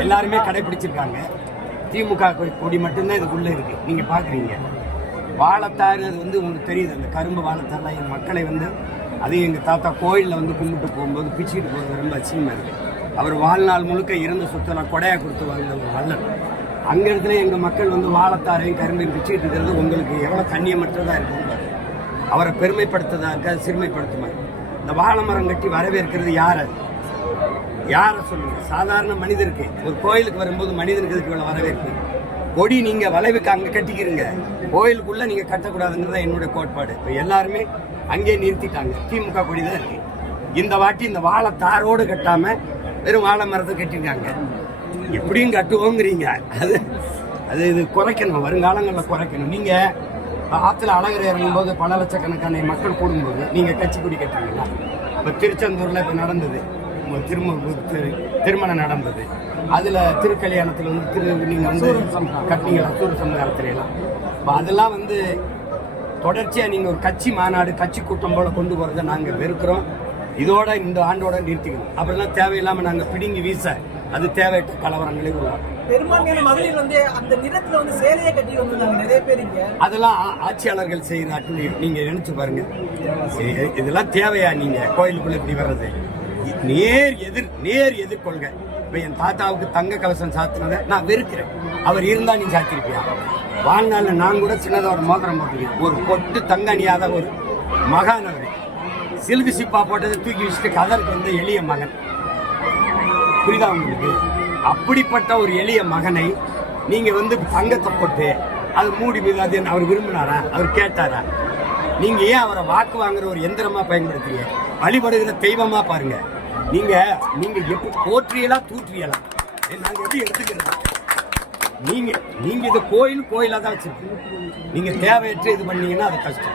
எல்லாருமே கடைபிடிச்சிருக்காங்க. திமுக கொடி மட்டும்தான் இதுக்குள்ள இருக்கு. நீங்க பாக்குறீங்க. வாழைத்தாறு அது வந்து உங்களுக்கு தெரியுது. அந்த கரும்பு வாழைத்தாறுலாம் எங்கள் மக்களை வந்து அதையும் எங்கள் தாத்தா கோயிலில் வந்து கும்பிட்டு போகும்போது பிச்சுக்கிட்டு போகிறது ரொம்ப அசிங்கமா இருக்குது அவர் வாழ்நாள் முழுக்க இருந்த சொத்தெல்லாம் கொடையாக கொடுத்து வாழ்ந்த ஒரு வல்லன் அங்கே இடத்துல எங்கள் மக்கள் வந்து வாழைத்தாரையும் கரும்பையும் பிச்சுக்கிட்டு இருக்கிறது உங்களுக்கு எவ்வளோ கண்ணியமற்றதாக இருக்கும் அவரை பெருமைப்படுத்துறதாக இருக்கா சிறுமைப்படுத்துமா? இந்த வாழை மரம் கட்டி வரவேற்கிறது யார் அது? யாரை சொல்லுங்க? சாதாரண மனிதருக்கு. ஒரு கோயிலுக்கு வரும்போது மனிதனுக்கு இதுக்கு இவ்வளவு வரவேற்பு? கொடி நீங்கள் வளைவுக்கு அங்கே கட்டிக்கிறீங்க. கோயிலுக்குள்ளே நீங்கள் கட்டக்கூடாதுங்கிறது தான் என்னுடைய கோட்பாடு. இப்போ எல்லாருமே அங்கேயே நிறுத்திட்டாங்க. திமுக கொடி தான் இருக்கு. இந்த வாட்டி இந்த வாழை தாரோடு கட்டாமல் வெறும் வாழை மரத்தை கட்டியிருக்காங்க. எப்படியும் கட்டுவோங்கிறீங்க. அது அது இது குறைக்கணும். வருங்காலங்களில் குறைக்கணும். நீங்கள் ஆற்றுல அழகர் இறங்கும்போது பல லட்சக்கணக்கான மக்கள் கூடும்போது நீங்கள் கட்சி கொடி கட்டுறீங்களா இப்போ திருச்செந்தூரில் இப்போ நடந்தது. திரும திரு- திருமணம் நடந்தது. அதுல திருக்கல்யாணத்துல வந்து திரு நீங்க வந்து கட்டினீங்களா சூர சமுதாயத்துல எல்லாம். இப்போ அதெல்லாம் வந்து தொடர்ச்சியா நீங்க ஒரு கட்சி மாநாடு கட்சி கூட்டம் போல கொண்டு போறதை நாங்க வெறுக்கிறோம். இதோட இந்த ஆண்டோட நிறுத்திக்கணும். அப்படிலாம் தேவையில்லாம நாங்க பிடுங்கி வீச அது தேவையற்ற கலவரங்களே உருவாகும் பெரும்பான்மையான மகளிர் வந்து அந்த நிறத்துல வந்து சேலையை கட்டி வந்திருந்தாங்க நிறைய பேர் இங்க. அதெல்லாம் ஆட்சியாளர்கள் செய்யற அட்டுழியம் நீங்க நினைச்சு பாருங்க. இதெல்லாம் தேவையா நீங்க? கோயிலுக்குள்ள இப்படி வர்றது. நேர் எதிர் நேர் எதிர்கொள்க இப்ப என் தாத்தாவுக்கு தங்க கவசம் சாத்தினதை நான் வெறுக்கிறேன். அவர் இருந்தா நீ சாத்திருப்பியா? வாழ்நாள்ல நான் கூட சின்னதாக ஒரு மோதிரம் போட்டிருக்கேன். ஒரு பொட்டு தங்க அணியாத ஒரு மகான் அவர். சிலுக்கு சிப்பா போட்டதை தூக்கி வச்சுட்டு கதருக்கு வந்த எளிய மகன். புரியுதா உங்களுக்கு? அப்படிப்பட்ட ஒரு எளிய மகனை நீங்க வந்து தங்கத்தை போட்டு அது மூடி மீது அது அவர் விரும்பினாரா? அவர் கேட்டாரா? நீங்க ஏன் அவரை வாக்கு வாங்குற ஒரு எந்திரமா பயன்படுத்துறீங்க? வழிபடுகிற தெய்வமா பாருங்க. நீங்க நீங்க எப்படி போற்றியலா தூற்றியலா? நாங்க எப்படி எடுத்துக்கலாம் நீங்க நீங்க இதை கோயில் கோயிலா தான் வச்சிருக்கீங்க. நீங்க தேவையற்ற இது பண்ணீங்கன்னா அது கஷ்டம்.